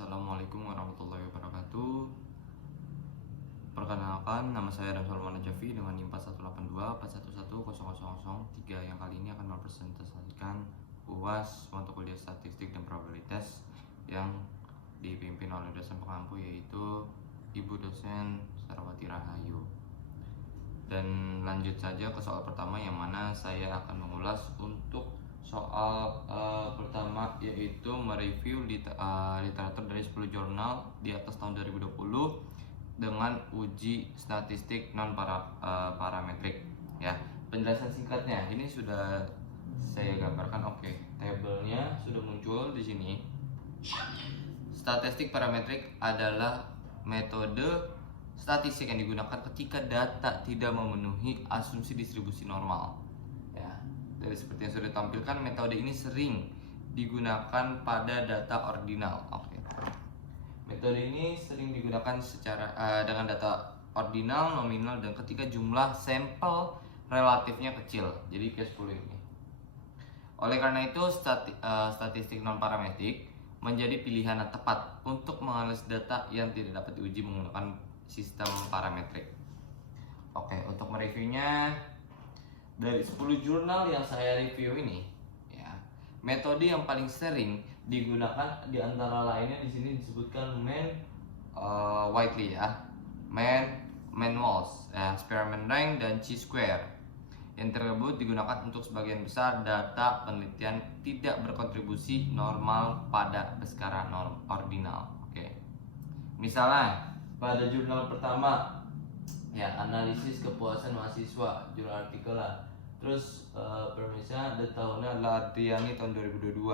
Assalamualaikum warahmatullahi wabarakatuh. Perkenalkan, nama saya Ramsul Manajafi dengan NIM 4182411003 yang kali ini akan mempresentasikan UAS mata kuliah statistik dan probabilitas yang dipimpin oleh dosen pengampu, yaitu Ibu dosen Sarawati Rahayu. Dan lanjut saja ke soal pertama, yang mana saya akan mengulas untuk soal pertama, yaitu mereview literatur dari 10 jurnal di atas tahun 2020 dengan uji statistik non parametrik. Ya, penjelasan singkatnya ini sudah saya gambarkan. Oke, tabelnya sudah muncul di sini. Statistik parametrik adalah metode statistik yang digunakan ketika data tidak memenuhi asumsi distribusi normal. Dari seperti yang sudah ditampilkan, metode ini sering digunakan pada data ordinal. Metode ini sering digunakan dengan data ordinal, nominal, dan ketika jumlah sampel relatifnya kecil. Jadi kayak 10 ini. Oleh karena itu, statistik non parametrik menjadi pilihan yang tepat untuk menganalisis data yang tidak dapat diuji menggunakan sistem parametrik. Untuk mereviewnya, dari 10 jurnal yang saya review ini, ya, metode yang paling sering digunakan di antara lainnya di sini disebutkan Whiteley, Walsh, Spearman Rank, dan Chi-square. Yang tersebut digunakan untuk sebagian besar data penelitian tidak berkontribusi normal pada skala ordinal. Misalnya pada jurnal pertama, analisis kepuasan mahasiswa, jurnal artikel lah. Terus permisnya tahunnya adalah Adriani tahun 2022.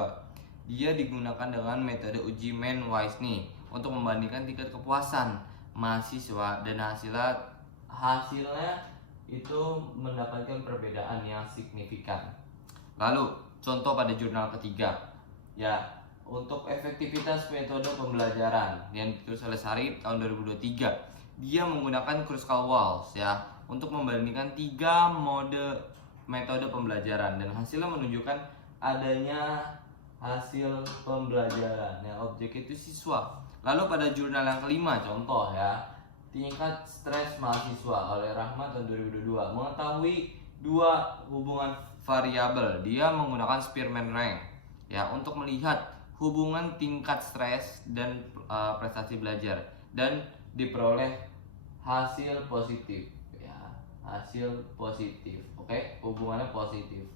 Dia digunakan dengan metode uji Mann-Whiteley untuk membandingkan tingkat kepuasan mahasiswa, dan hasilnya itu mendapatkan perbedaan yang signifikan. Lalu contoh pada jurnal ketiga, untuk efektivitas metode pembelajaran yang ditulis oleh Sarip tahun 2023. Dia menggunakan Kruskal-Walsh untuk membandingkan 3 metode pembelajaran, dan hasilnya menunjukkan adanya hasil pembelajaran. Objek itu siswa. Lalu pada jurnal yang kelima, contoh tingkat stres mahasiswa oleh Rahmat tahun 2022, mengetahui 2 hubungan variabel. Dia menggunakan Spearman Rank untuk melihat hubungan tingkat stres dan prestasi belajar, dan diperoleh hasil positif. Hasil positif. Hubungannya positif.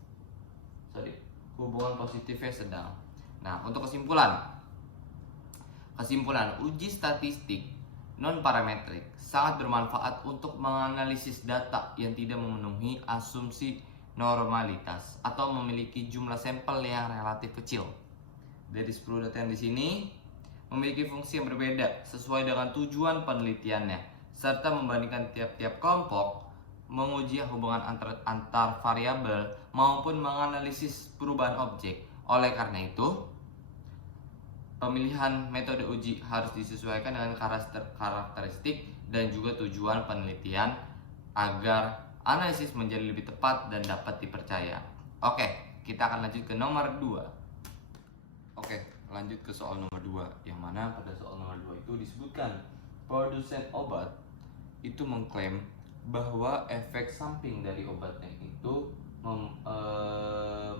Hubungan positifnya sedang. Untuk kesimpulan, uji statistik non parametrik sangat bermanfaat untuk menganalisis data yang tidak memenuhi asumsi normalitas atau memiliki jumlah sampel yang relatif kecil. Dari 10 data yang di sini memiliki fungsi yang berbeda sesuai dengan tujuan penelitiannya, serta membandingkan tiap-tiap kelompok, menguji hubungan antar variabel, maupun menganalisis perubahan objek. Oleh karena itu, pemilihan metode uji harus disesuaikan dengan karakteristik dan juga tujuan penelitian agar analisis menjadi lebih tepat dan dapat dipercaya. Kita akan lanjut ke nomor 2. Lanjut ke soal nomor 2, yang mana pada soal nomor 2 itu disebutkan produsen obat itu mengklaim bahwa efek samping dari obatnya itu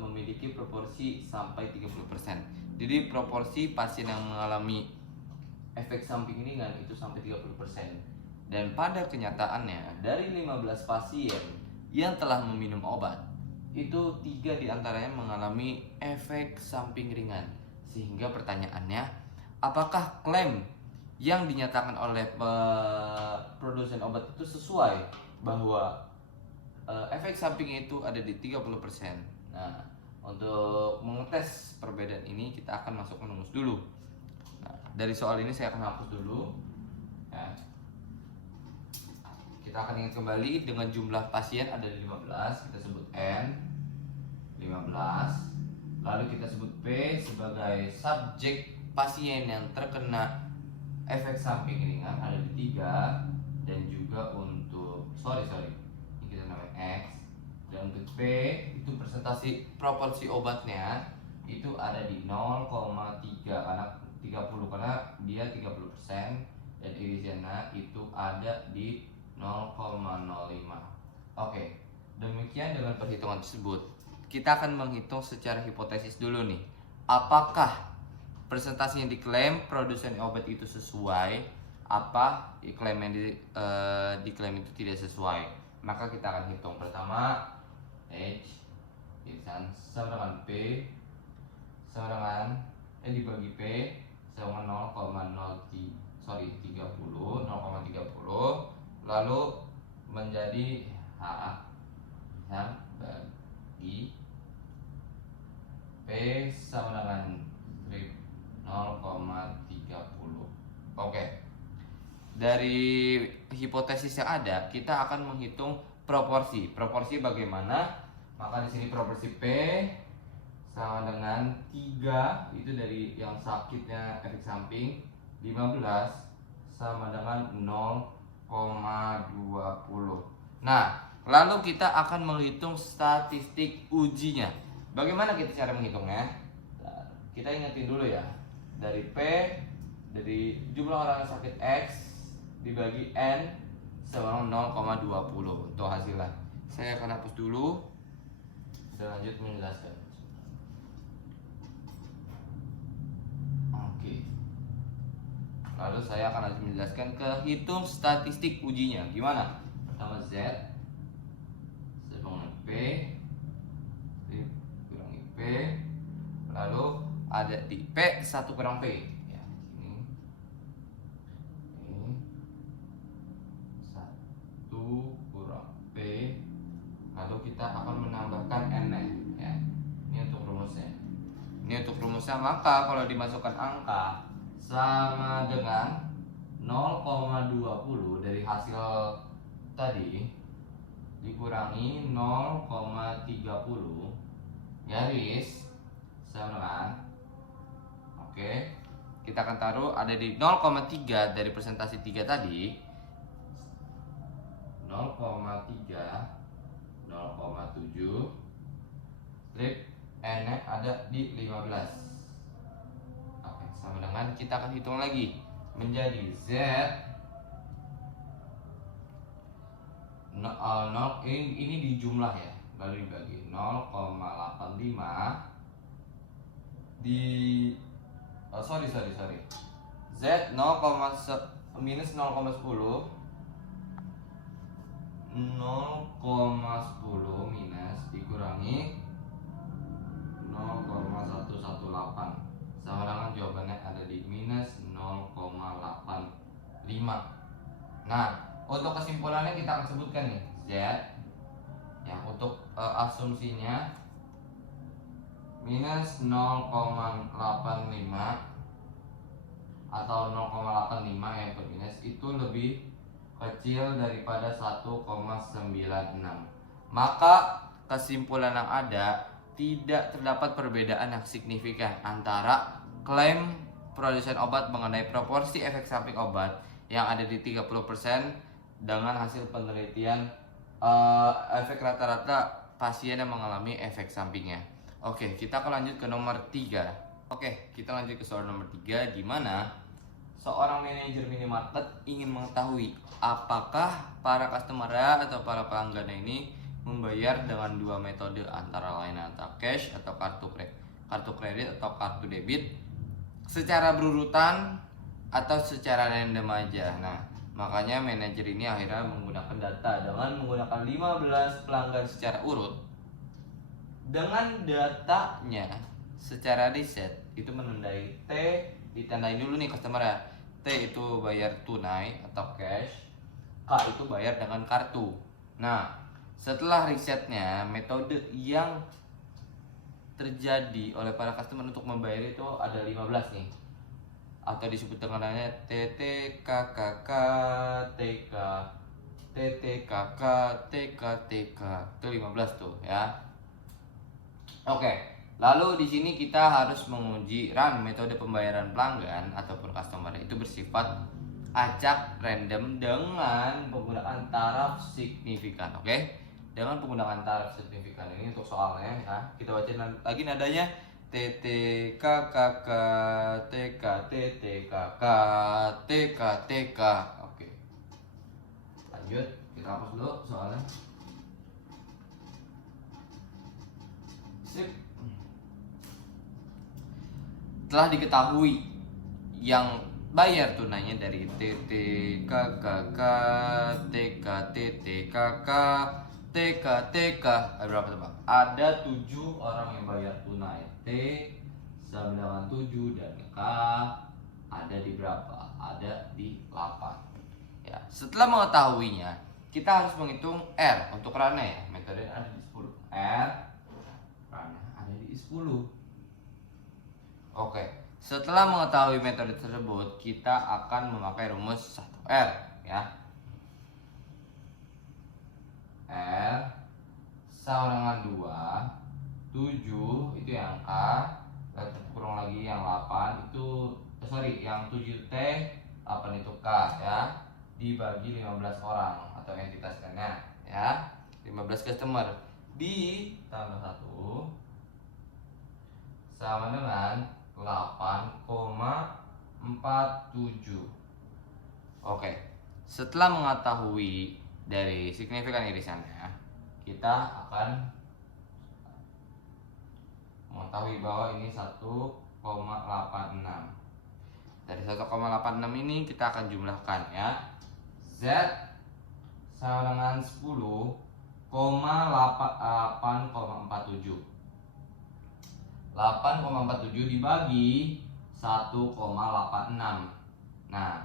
memiliki proporsi sampai 30%. Jadi proporsi pasien yang mengalami efek samping ringan itu sampai 30%. Dan pada kenyataannya, dari 15 pasien yang telah meminum obat, itu 3 diantaranya mengalami efek samping ringan. Sehingga pertanyaannya, apakah klaim yang dinyatakan oleh produsen obat itu sesuai bahwa efek samping itu ada di 30%? Untuk mengetes perbedaan ini kita akan masuk rumus dulu. Dari soal ini saya akan hapus dulu. Kita akan ingat kembali dengan jumlah pasien ada di 15, kita sebut N 15. Lalu kita sebut P sebagai subjek pasien yang terkena efek samping ringan ada di 3, dan juga untuk ini kita namanya X, dan untuk P itu persentase proporsi obatnya itu ada di 0,3 karena 30 karena dia 30% dan irisiannya itu ada di 0,05. Oke, demikian dengan perhitungan tersebut. Kita akan menghitung secara hipotesis dulu nih. Apakah presentasi yang diklaim produsen obat itu sesuai, apa klaim yang diklaim itu tidak sesuai. Maka kita akan hitung. Pertama, H irisan sama dengan P sama dengan dibagi P sama 0,30, lalu menjadi H yang bagi P sama dengan 0,30. Oke. Dari hipotesis yang ada, kita akan menghitung proporsi. Proporsi bagaimana? Maka di sini proporsi P sama dengan 3 itu dari yang sakitnya efek samping, 15 sama dengan 0,20. Nah, lalu kita akan menghitung statistik ujinya. Bagaimana kita cara menghitungnya? Kita ingetin dulu ya. Dari P, dari jumlah orang yang sakit X dibagi N sama 0,20 untuk hasilnya. Saya akan hapus dulu dan lanjut menjelaskan. Oke. Lalu saya akan lanjut menjelaskan hitung statistik ujinya. Gimana? Pertama Z sama P kurangi P, lalu ada di P 1 kurang P ya, ini 1 kurang P, lalu kita akan menambahkan N ya. Ini untuk rumusnya. Maka kalau dimasukkan angka sama dengan 0,20 dari hasil tadi dikurangi 0,30 garis sama dengan, oke, kita akan taruh ada di 0,3 dari presentasi 3 tadi, 0,3, 0,7, strip N ada di 15. Oke, sama dengan kita akan hitung lagi menjadi Z ini di jumlah ya, lalu dibagi 0,85 di sorry Z minus 0,10 minus dikurangi 0,118 sama dengan jawabannya ada di minus 0,85. Nah, untuk kesimpulannya kita akan sebutkan nih Z yang untuk asumsinya minus 0,85 atau 0,85 yang berminus itu lebih kecil daripada 1,96. Maka kesimpulan yang ada, tidak terdapat perbedaan yang signifikan antara klaim produsen obat mengenai proporsi efek samping obat yang ada di 30% dengan hasil penelitian efek rata-rata pasien yang mengalami efek sampingnya. Oke, kita akan lanjut ke nomor 3. Oke, kita lanjut ke soal nomor 3, di mana seorang manajer minimarket ingin mengetahui apakah para customer atau para pelanggan ini membayar dengan dua metode, antara lain antara cash atau kartu kredit atau kartu debit, secara berurutan atau secara random aja. Nah, makanya manajer ini akhirnya menggunakan data dengan menggunakan 15 pelanggan secara urut. Dengan datanya secara riset itu menandai T, ditandain dulu nih customer ya. T itu bayar tunai atau cash, K itu bayar dengan kartu. Nah, setelah risetnya, metode yang terjadi oleh para customer untuk membayar itu ada 15 nih, atau disebut dengan namanya TTKKK, TK, TTKK, TKTK, itu 15 tuh ya. Oke, lalu di sini kita harus menguji run metode pembayaran pelanggan ataupun customer itu bersifat acak random dengan penggunaan taraf signifikan. Oke, dengan penggunaan taraf signifikan ini untuk soalnya ya, kita baca lagi nadanya TTKKK, TK, TK. Oke. Lanjut, kita hapus dulu soalnya. Sip. Telah diketahui yang bayar tunainya dari TT, KKK, TK, TK. Ada berapa tebak? Ada 7 orang yang bayar tunai. T sama dengan 7 dan K ada di berapa? Ada di 8. Ya, setelah mengetahuinya, kita harus menghitung R untuk Rane ya. Metode ada di 10. R Rane ada di 10. Oke, setelah mengetahui metode tersebut, kita akan memakai rumus 1R ya. R sama dengan 2, 7 itu yang K, kurang lagi yang 8 itu yang 7T, 8 itu K ya, dibagi 15 orang atau entitas lainnya ya. 15 customer ditambah 1 sama dengan 8,47. Oke, setelah mengetahui dari signifikan irisannya, kita akan mengetahui bahwa ini 1,86. Dari 1,86 ini kita akan jumlahkan ya. Z sama dengan 10,847. 8,47 dibagi 1,86. Nah,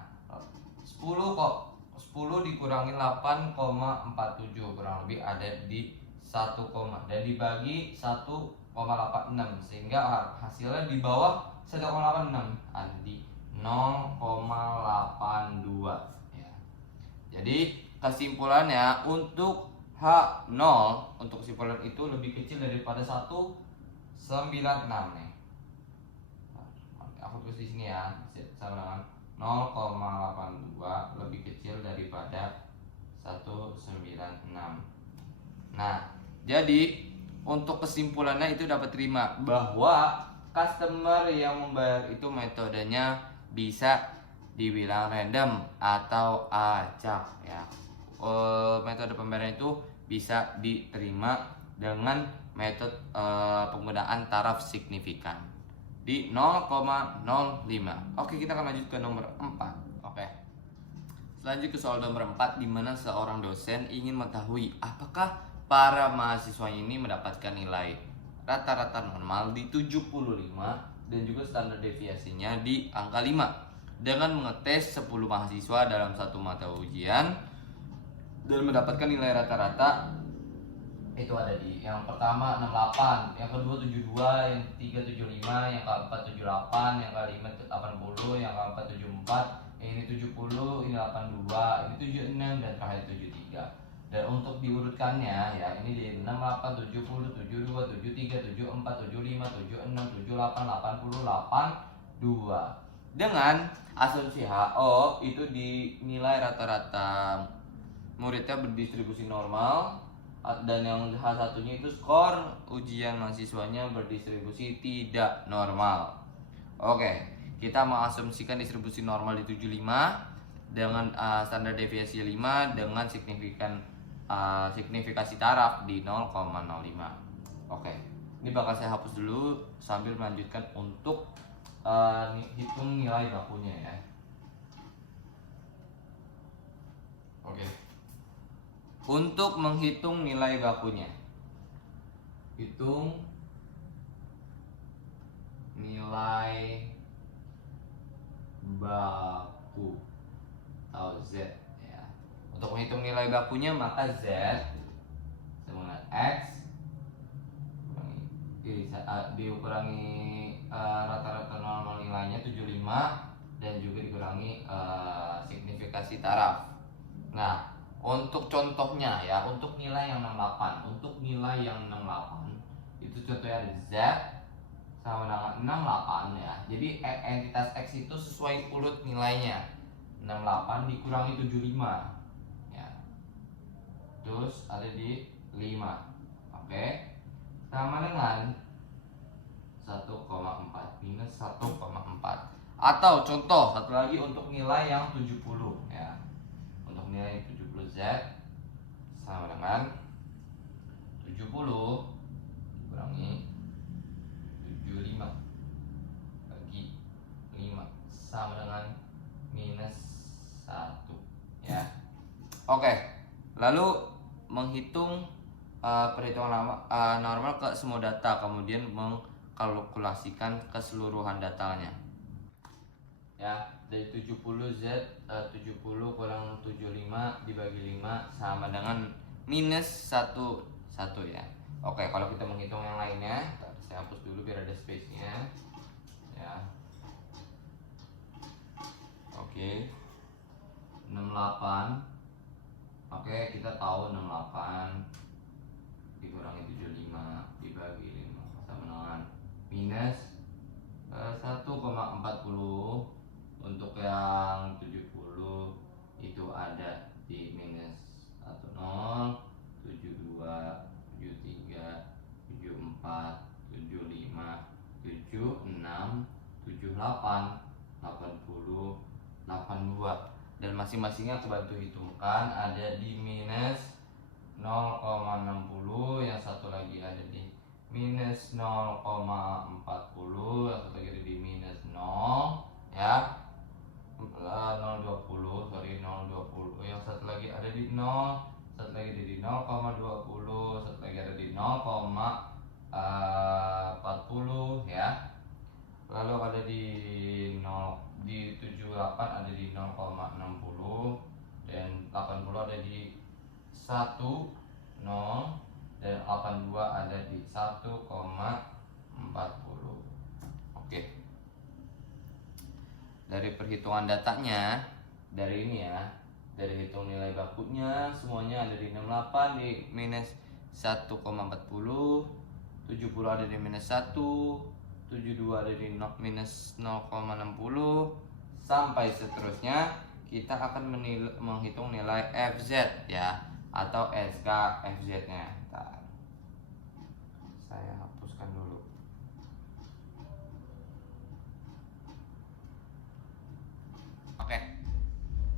10 dikurangi 8,47 kurang lebih ada di 1, dan dibagi 1,86 sehingga hasilnya di bawah 1,86, ada di 0,82 ya. Jadi kesimpulannya untuk H0, untuk kesimpulan itu lebih kecil daripada 1,96 nih. Aku tulis di sini ya, sama dengan 0,82 lebih kecil daripada 196. Nah, jadi untuk kesimpulannya itu dapat terima bahwa customer yang membayar itu metodenya bisa dibilang random atau acak ya. Metode pembayaran itu bisa diterima dengan metode penggunaan taraf signifikan di 0,05. Oke, kita akan lanjut ke nomor 4. Oke. Selanjut ke soal nomor 4, di mana seorang dosen ingin mengetahui apakah para mahasiswa ini mendapatkan nilai rata-rata normal di 75 dan juga standar deviasinya di angka 5 dengan mengetes 10 mahasiswa dalam satu mata ujian dan mendapatkan nilai rata-rata itu ada di yang pertama 68, yang kedua 72, yang ketiga 75, yang keempat 78, yang kelima 80, yang keempat 74, yang ini 70, ini 82, ini 76 dan terakhir 73. Dan untuk diurutkannya ya, ini di 68, 70, 72, 73, 74, 75, 76, 78, 80, 82. Dengan asumsi HO itu dinilai rata-rata muridnya berdistribusi normal, dan yang H1-nya itu skor ujian mahasiswanya berdistribusi tidak normal. Oke, kita mengasumsikan distribusi normal di 75 dengan standar deviasi 5 dengan signifikasi taraf di 0,05. Oke, ini bakal saya hapus dulu sambil melanjutkan untuk hitung nilai bakunya ya. Oke. Untuk menghitung nilai bakunya, hitung nilai baku atau Z ya. Untuk menghitung nilai bakunya maka Z sama dengan X dikurangi rata-rata normal nilainya 75 dan juga dikurangi signifikasi taraf. Nah, untuk contohnya ya, untuk nilai yang 68, itu contohnya ada Z sama dengan 68 ya. Jadi entitas X itu sesuai urut nilainya. 68 dikurangi 75 ya. Terus ada di 5. Oke. Sama dengan 1,4 minus 1,4. Atau contoh satu lagi untuk nilai yang 70 ya. Untuk nilai 70Z sama dengan 70 kurangi 75 bagi 5 sama dengan minus 1 ya. Oke, lalu menghitung perhitungan normal ke semua data, kemudian mengkalkulasikan keseluruhan datanya ya. Dari 70Z 70 kurang 75 dibagi 5 sama dengan minus 1 ya. Oke, kalau kita menghitung yang lainnya, saya hapus dulu biar ada space-nya ya. Oke, 68. Oke, kita tahu 68 dikurangi 75 dibagi 5 sama dengan minus 1,40. Untuk yang 70 itu ada di minus 10, 72, 73, 74, 75, 76, 78, 80, 82. Dan masing-masingnya aku bantu hitungkan, ada di minus 0,60, yang satu lagi ada di minus 0,40, yang satu lagi ada di minus 0 ya. 0,20, sorry 0,20, yang satu lagi ada di 0, satu lagi ada di 0,20, satu lagi ada di 0,40 ya. Lalu ada di 0 di 78 ada di 0,60, dan 80 ada di 1, 0, dan 82 ada di 1,40. Oke. Dari perhitungan datanya, dari ini ya, dari hitung nilai bakunya semuanya ada di 68 di minus 1,40, 70 ada di minus 1, 72 ada di minus 0,60 sampai seterusnya. Kita akan menghitung nilai FZ ya, atau SK FZ-nya. Saya hapuskan dulu. Oke.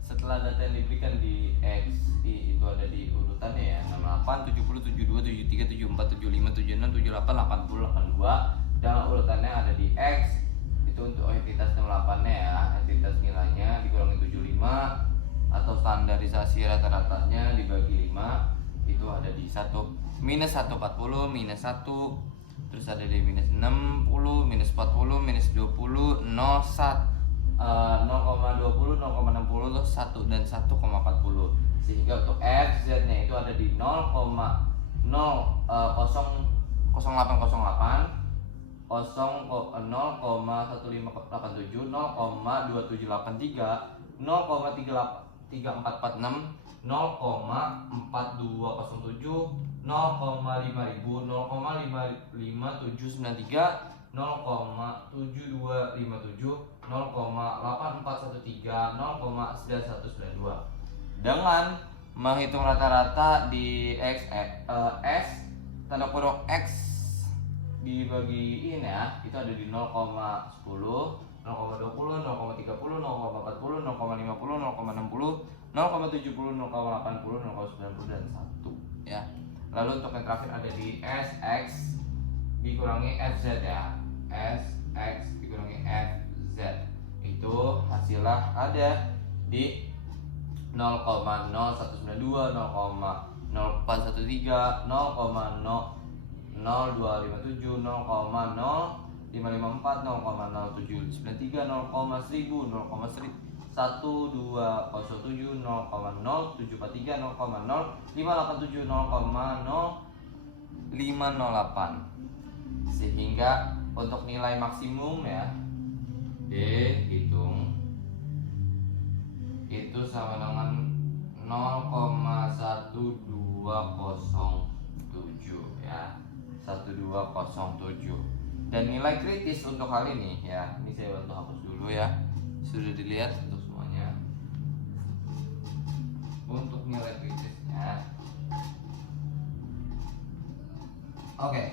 Setelah data yang diberikan di XI itu ada di urutannya ya, 68, 70, 72, 73, 74, 75, 76, 78, 80, 82. Dan urutannya ada di X. Itu untuk entitas 68-nya ya, entitas nilainya dikurangi 75 atau standarisasi rata-ratanya dibagi 5, itu ada di 1 minus 140, minus 1, terus ada di minus 60, minus 40, minus 20, 0, 0,20, 0,60, 1 dan 1,40. Sehingga untuk FZ-nya itu ada di 0,00808, 0,1587, 0,2783, 0,3446, 0,4207, 0,5000, 0,5593, 0,7257, 0,8413, 0,9192. Dengan menghitung rata-rata di S tanda kurung X dibagi ini ya, itu ada di 0,10, 0,20, 0,30, 0,40, 0,50, 0,60, 0,70, 0,80, 0,90 dan 1 ya. Lalu untuk yang terakhir ada di SX dikurangi FZ ya. SX dikurangi FZ itu hasilnya ada di 0,0192, 0,0413, 0,0257, 0,0554, 0,0793, 0,1000, 0,1207, 0,0743, 0,0587, 0,0508. Sehingga untuk nilai maksimum ya dihitung itu sama dengan 0,1207 ya, 1207. Dan nilai kritis untuk hal ini ya, ini saya bantu hapus dulu ya, sudah dilihat untuk semuanya. Untuk nilai kritisnya, oke.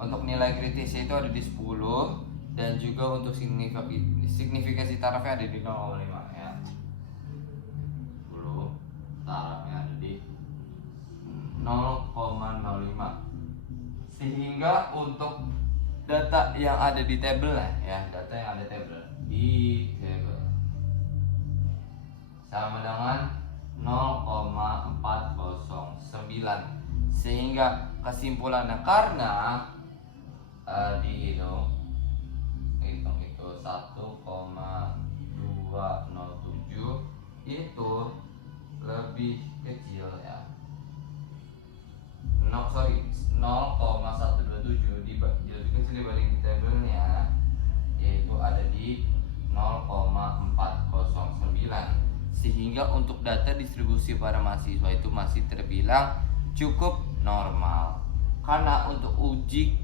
Untuk nilai kritisnya itu ada di 10, dan juga untuk signifikasi tarafnya ada di 0,5 ya. 10 tarafnya ada di 0,05. Sehingga untuk data yang ada di tabel ya, data yang ada di tabel sama dengan 0,409. Sehingga kesimpulannya karena dihitung itu 1,207 itu lebih kecil ya. 0,127 lebih kecil dibanding tabelnya, yaitu ada di 0,409. Sehingga untuk data distribusi para mahasiswa itu masih terbilang cukup normal. Karena untuk uji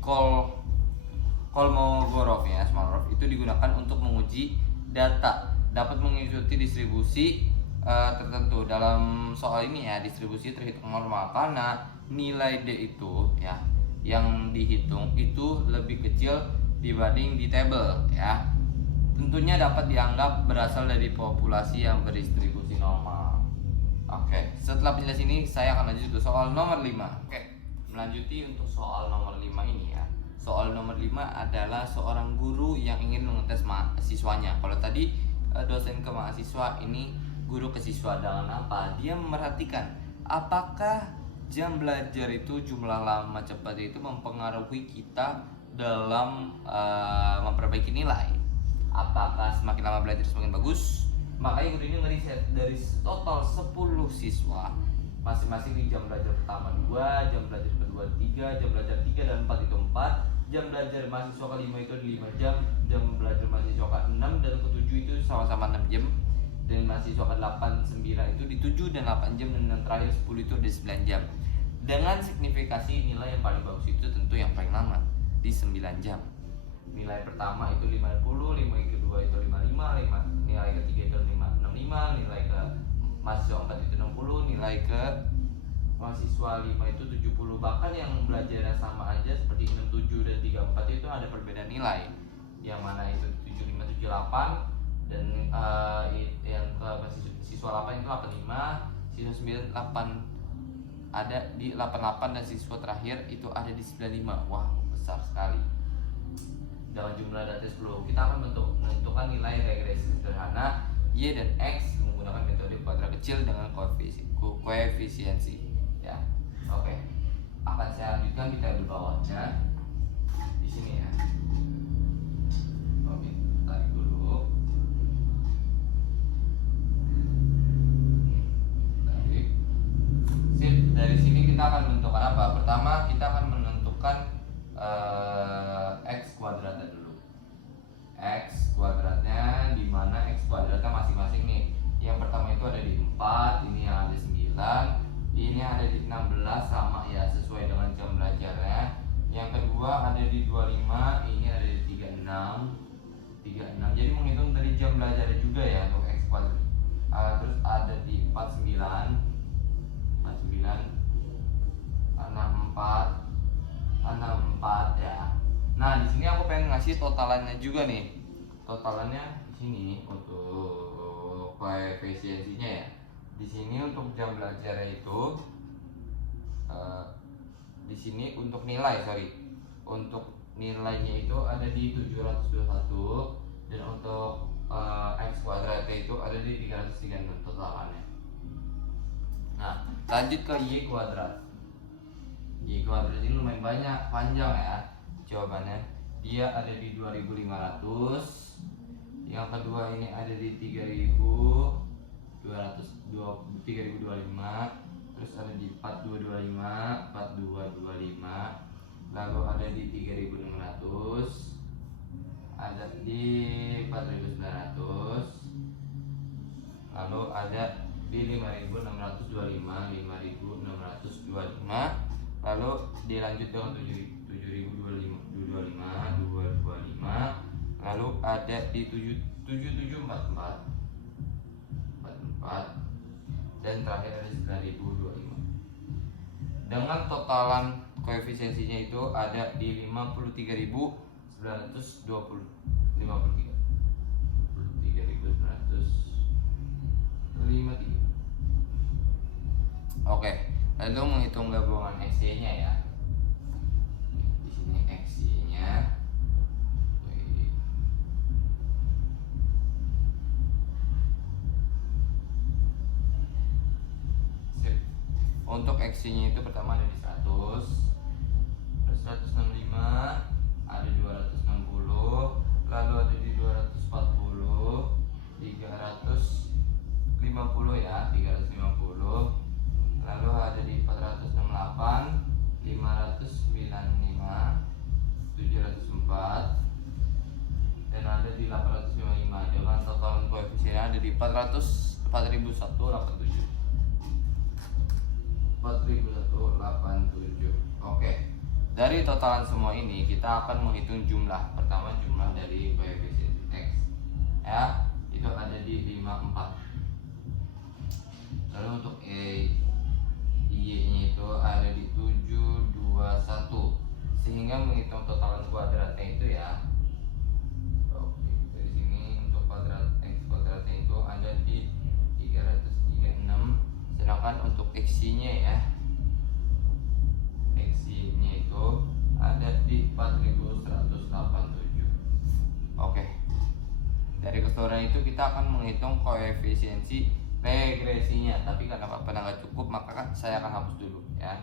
Kolmogorov ya, Smolov itu digunakan untuk menguji data dapat mengikuti distribusi tertentu. Dalam soal ini ya, distribusi terhitung normal karena nilai D itu ya yang dihitung itu lebih kecil dibanding di tabel ya. Tentunya dapat dianggap berasal dari populasi yang berdistribusi normal. Oke, setelah penjelasan ini saya akan lanjut ke soal nomor 5. Oke, melanjuti untuk soal nomor 5 ini ya. Soal nomor 5 adalah seorang guru yang ingin mengetes mahasiswanya. Kalau tadi dosen ke mahasiswa, ini guru ke siswa. Dengan apa? Dia memerhatikan apakah jam belajar itu, jumlah lama cepat itu mempengaruhi kita dalam memperbaiki nilai. Apakah semakin lama belajar semakin bagus? Makanya guru ini ngeriset dari total 10 siswa, masing-masing di jam belajar pertama 2, jam belajar kedua 3, jam belajar 3 dan 4 itu 4, jam belajar mahasiswa kelima itu 5 jam, jam belajar mahasiswa ke-6 dan ke-7 itu sama-sama 6 jam, dan mahasiswa ke-8, 9 itu di 7 dan 8 jam, dan yang terakhir 10 itu di 9 jam. Dengan signifikasi nilai yang paling bagus itu tentu yang paling lama di 9 jam. Nilai pertama itu 50, nilai kedua itu 55, nilai ketiga itu 65, nilai ke mahasiswa 4 itu 60, nilai ke mahasiswa 5 itu 70. Bahkan yang belajarnya sama aja seperti 67 dan 34 itu ada perbedaan nilai. Yang mana itu 75, 78 dan yang ke siswa 8 itu 85, siswa 9 8 ada di 88 dan siswa terakhir itu ada di 95. Wah, besar sekali. Dalam jumlah data 10, kita akan menentukan nilai regresi sederhana Y dan X menggunakan metode kuadrat kecil dengan koefisiensi ya. Oke. Akan saya lanjutkan di tabel bawahnya. Di sini ya. Oke, tarik dulu. Tarik. Sip, dari sini kita akan menentukan apa? Pertama, kita akan menentukan X kuadratnya dulu. X kuadratnya, di mana X kuadratnya masing-masing nih. Yang pertama itu ada di 4, ini yang ada 9, ini ada di 16 sama ya, sesuai dengan jam belajarnya. Yang kedua ada di 25, ini ada di 36. Jadi menghitung dari jam belajarnya juga ya untuk X kuadrat. Terus ada di 49, 64 ya. Nah, di sini aku pengen ngasih totalannya juga nih. Totalannya di sini untuk koefisiensinya ya. Di sini untuk jam belajarnya itu di sini untuk nilai, untuk nilainya itu ada di 721 dan untuk X kuadratnya itu ada di 336 totalannya. Nah, lanjut ke Y kuadrat. Y kuadrat ini lumayan panjang ya jawabannya. Dia ada di 2500. Yang kedua ini ada di 3025. Terus ada di 4225, 4225. Lalu ada di 3600. Ada di 4900. Lalu ada di 5625, 5625. Lalu dilanjut dengan 7025, 225. Lalu ada di 7744, dan terakhir ada 9025. Dengan totalan koefisiensinya itu ada di 53.920. 53 Oke, lalu menghitung gabungan XY-nya ya. Di sini XY-nya untuk XY-nya itu pertama ada di 100, terus 165, ada 260, lalu ada di 240, 350 ya, 350, lalu ada di 468, 595, 704, dan ada di 855. Jawaban total koefisiennya ada di 4187. Oke. Dari totalan semua ini kita akan menghitung jumlah. Pertama jumlah dari koefisien X. Ya, itu ada di 54. Lalu untuk Y-nya itu ada di 721. Sehingga menghitung totalan kuadratnya itu ya. Oke, dari sini untuk kuadrat X kuadratnya itu ada di 336. Sedangkan untuk XY-nya ya, XY-nya itu ada di 4187. Oke. Dari keseluruhan itu kita akan menghitung koefisiensi regresinya. Tapi karena paparan nggak cukup, maka saya akan hapus dulu ya.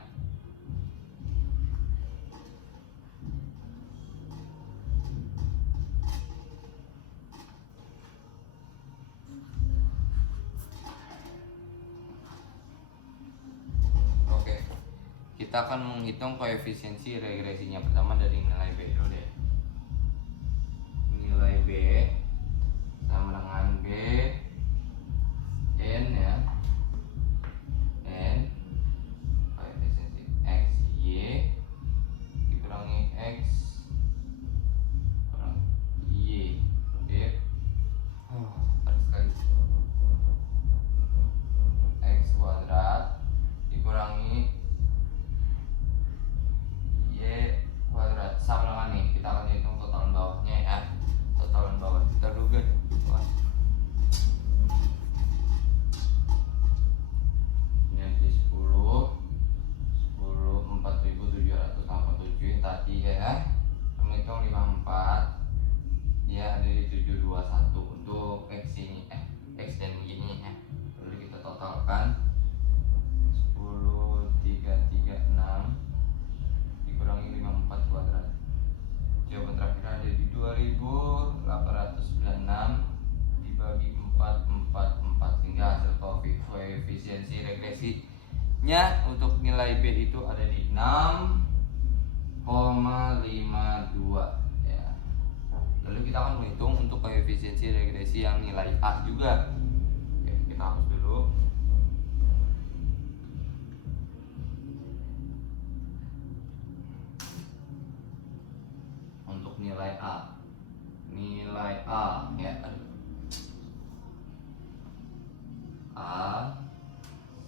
Kita akan menghitung koefisiensi regresinya. Pertama dari nilai B dulu deh. Nilai B sama dengan B N ya, N koefisiensi X Y dikurangi X kurang Y. Oke. Padat sekali. X kuadrat dikurangi Y kuadrat sama dengan nih, kita akan hitung totalan bawahnya ya. Totalan bawah kita dulu guys. Ini di 40 tadi ya. Menghitung 54, dia ada di 721 untuk X ini X dan Y nya ya. Lalu kita totalkan 10336 dikurangi 54 kuadrat. Jawaban terakhir ada di 2896 dibagi 444, sehingga hasil koefisiensi regresinya untuk nilai B itu ada di 6,52 ya. Lalu kita akan menghitung untuk koefisiensi regresi yang nilai A juga. Oke, kita hapus dulu. Nilai A ya, A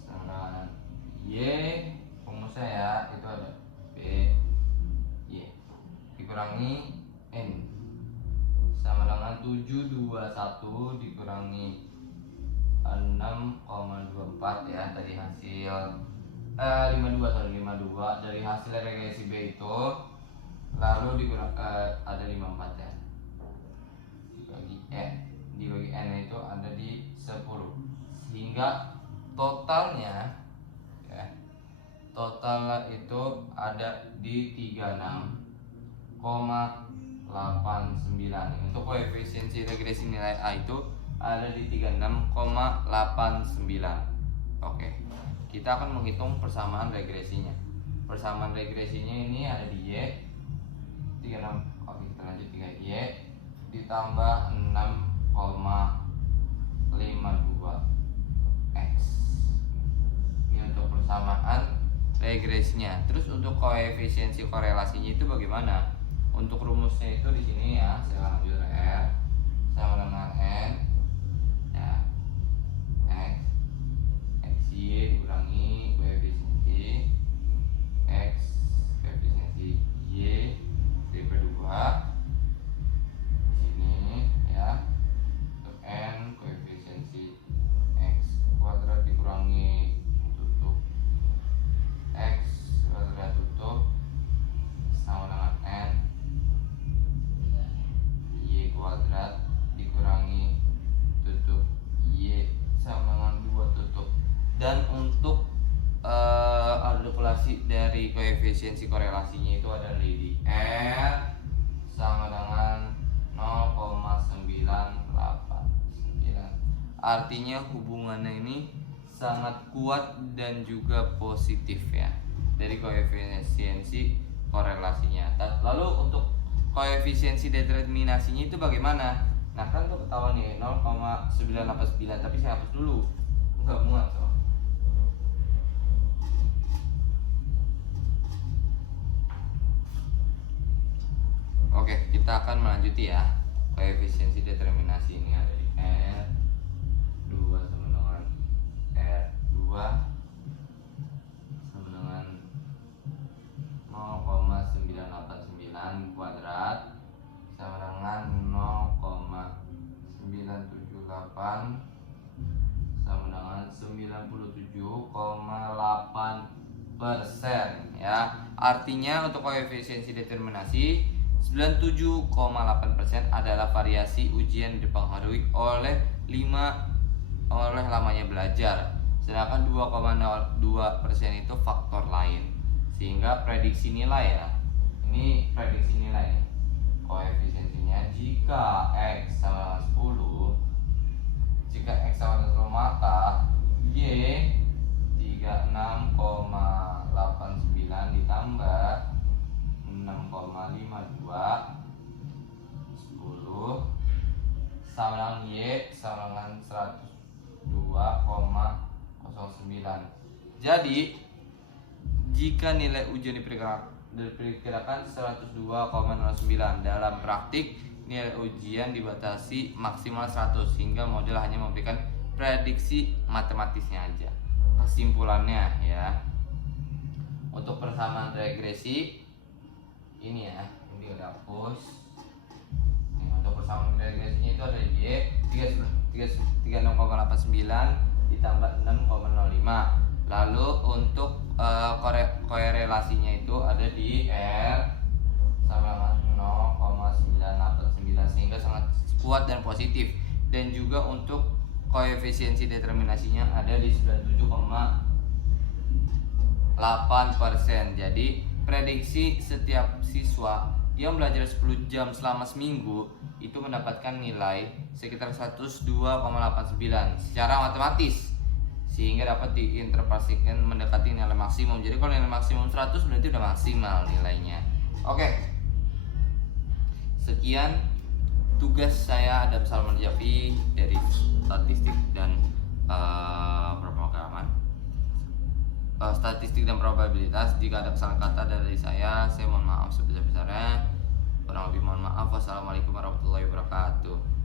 sama Y rumusnya ya, itu ada B Y dikurangi N sama dengan 721 dikurangi 6,24 ya, dari hasil 52 dari hasil regresi B itu. Lalu dikurang ada 54 ya, dibagi N itu ada di 10, sehingga totalnya ya, total itu ada di 36,89. Untuk koefisiensi regresi nilai A itu ada di 36,89. Oke, kita akan menghitung persamaan regresinya. Persamaan regresinya ini ada di Y 36. Oke, kita lanjut 3Y ditambah 6,52 X. Ini untuk persamaan regresinya. Terus untuk koefisiensi korelasinya itu bagaimana? Untuk rumusnya itu di sini ya, saya lanjut R sama dengan N ya, X Y dikurangi koefisiensi X koefisiensi Y daripada 2 di sini Dan untuk artikulasi dari koefisiensi korelasinya itu ada di R sama dengan 0,989. Artinya hubungannya ini sangat kuat dan juga positif ya dari koefisiensi korelasinya. Lalu untuk koefisiensi determinasinya itu bagaimana? Nah kan tuh ketahuan nih 0,989, tapi saya hapus dulu, nggak muat so. Oke, kita akan melanjuti ya. Koefisiensi determinasi ini ada di R2 sama dengan R2 sama dengan 0,989 kuadrat sama dengan 0,978 sama dengan 97,8% ya. Artinya untuk koefisiensi determinasi 97,8% adalah variasi ujian dipengaruhi oleh lamanya belajar. Sedangkan 2,02% itu faktor lain. Sehingga prediksi nilai ya. Ini prediksi nilai. Koefisiensinya jika X sama 10, jika X sama 10 maka Y 36,89 ditambah 6,52 10 sama dengan Y sama dengan 102,09. Jadi jika nilai ujian diperkirakan 102,09, dalam praktik nilai ujian dibatasi maksimal 100 sehingga model hanya memberikan prediksi matematisnya aja. Kesimpulannya ya, untuk persamaan regresi ini ya, ini udah hapus. Untuk persamaan regresinya itu ada di Y 36,89 ditambah 6,05. Lalu untuk korelasinya itu ada di R sama 0,989 sehingga sangat kuat dan positif. Dan juga untuk koefisiensi determinasinya ada di 97,8%. Jadi prediksi setiap siswa yang belajar 10 jam selama seminggu itu mendapatkan nilai sekitar 102,89 secara matematis, sehingga dapat diinterpretasikan mendekati nilai maksimum. Jadi kalau nilai maksimum 100 berarti udah maksimal nilainya. Oke. Sekian tugas saya, Adam Salman Jafi dari statistik dan statistik dan probabilitas. Jika ada kesalahan kata dari saya mohon maaf sebesar-besarnya. Kurang lebih mohon maaf. Wassalamualaikum warahmatullahi wabarakatuh.